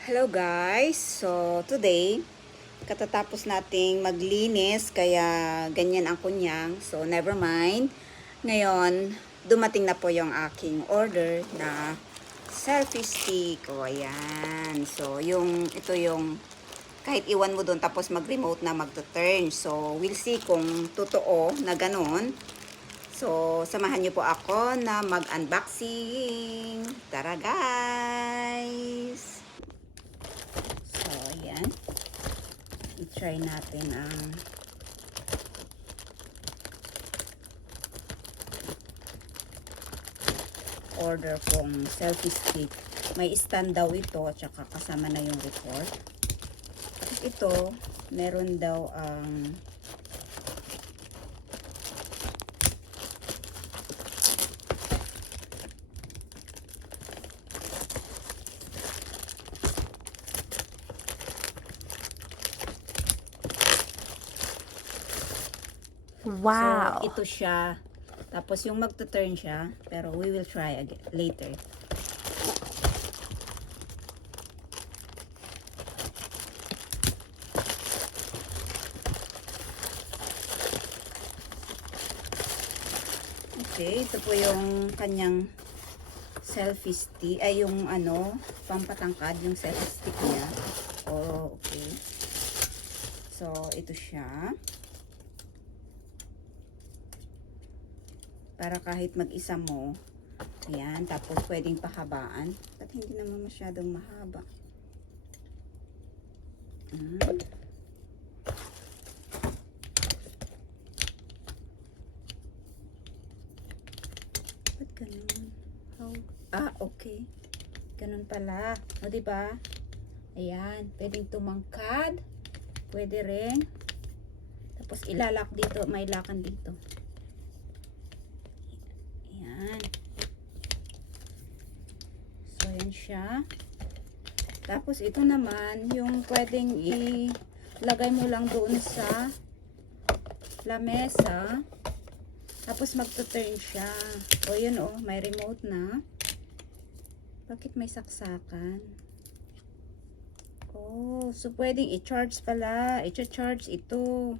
Hello guys! So today, katatapos nating maglinis kaya ganyan ang kunyang. So never mind. Ngayon, dumating na po yung aking order na selfie stick. O ayan. So ito yung kahit iwan mo doon tapos mag-remote na magto-turn. So we'll see kung totoo na ganun. So samahan niyo po ako na mag-unboxing. Tara guys! So, ayan. I-try natin ang order kong selfie stick. May stand daw ito, tsaka kasama na yung report. At ito, meron daw ang Wow. So, ito siya. Tapos yung magto-turn siya. Pero we will try again later. Okay, ito po yung kanyang selfie stick. Ay, yung ano, pampatangkad, yung selfie stick niya. Oh, okay. So, ito siya. Para kahit mag-isa mo, ayan, tapos pwedeng pahabaan. At hindi naman masyadong mahaba. Ba't ganun? How? Okay. Ganun pala. O, diba? Ayan, pwedeng tumangkad. Pwede rin. Tapos ilalak dito, may lakan dito. Ayan. So, yan siya. Tapos, ito naman, yung pwedeng ilagay mo lang doon sa lamesa. Tapos, magto-turn siya. O, yun o, may remote na. Bakit may saksakan? Oh, so pwedeng i-charge pala. I-charge ito.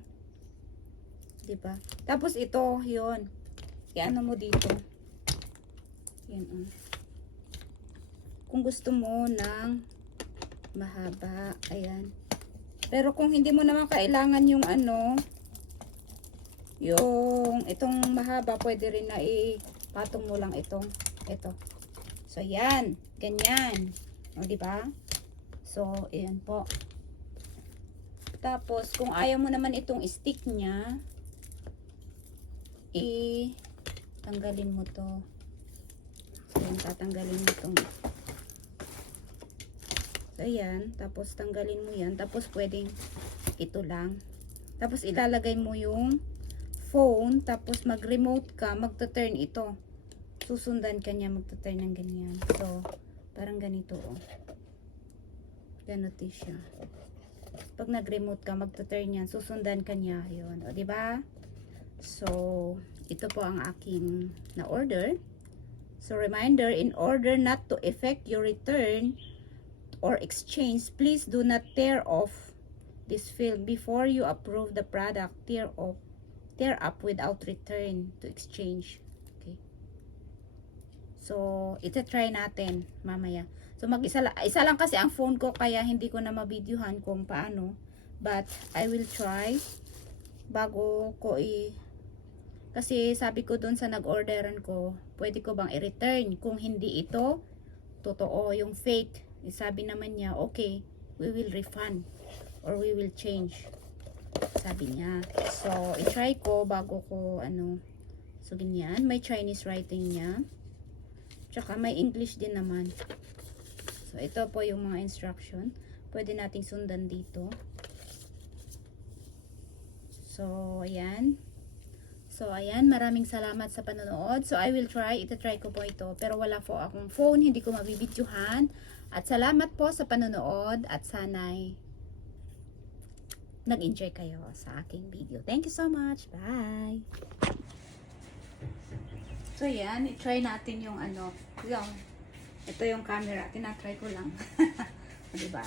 Diba? Tapos, ito, yun. I-ano mo dito. Yan o. Kung gusto mo ng mahaba, ayan. Pero kung hindi mo naman kailangan yung ano, yung itong mahaba, pwede rin na ipatong mo lang ito. So, yan. Ganyan. O, diba? So, ayan po. Tapos, kung ayaw mo naman itong stick niya, tanggalin mo to. So, yan, tatanggalin mo itong. So, ayan. Tapos, tanggalin mo yan. Tapos, pwedeng ito lang. Tapos, ilalagay mo yung phone. Tapos, mag-remote ka. Magto-turn ito. Susundan ka niya. Magto-turn ng ganyan. So, parang ganito, oh. Ganito siya. Pag nag-remote ka, magto-turn yan. Susundan ka niya. Yun. O, diba? So, ito po ang aking na-order. So, reminder, in order not to effect your return or exchange, please do not tear off this film before you approve the product. Tear up without return to exchange. Okay. So, ito try natin mamaya. So, isa lang kasi ang phone ko, kaya hindi ko na mabidyohan kung paano. But, I will try bago ko kasi sabi ko doon sa nag-orderan ko, pwede ko bang i-return kung hindi ito totoo, yung fake. Sabi naman niya, okay, we will refund or we will change. Sabi niya. So, i-try ko bago ko so, ganyan. May Chinese writing niya. Tsaka may English din naman. So, ito po yung mga instruction. Pwede nating sundan dito. So, ayan. So, ayan. Maraming salamat sa panonood. So, I will try. Ito-try ko po ito. Pero wala po akong phone. Hindi ko mabibidyohan. At salamat po sa panonood. At sana'y nag-enjoy kayo sa aking video. Thank you so much. Bye! So, yan. I-try natin yung Ito yung camera. Tinatry ko lang. Diba?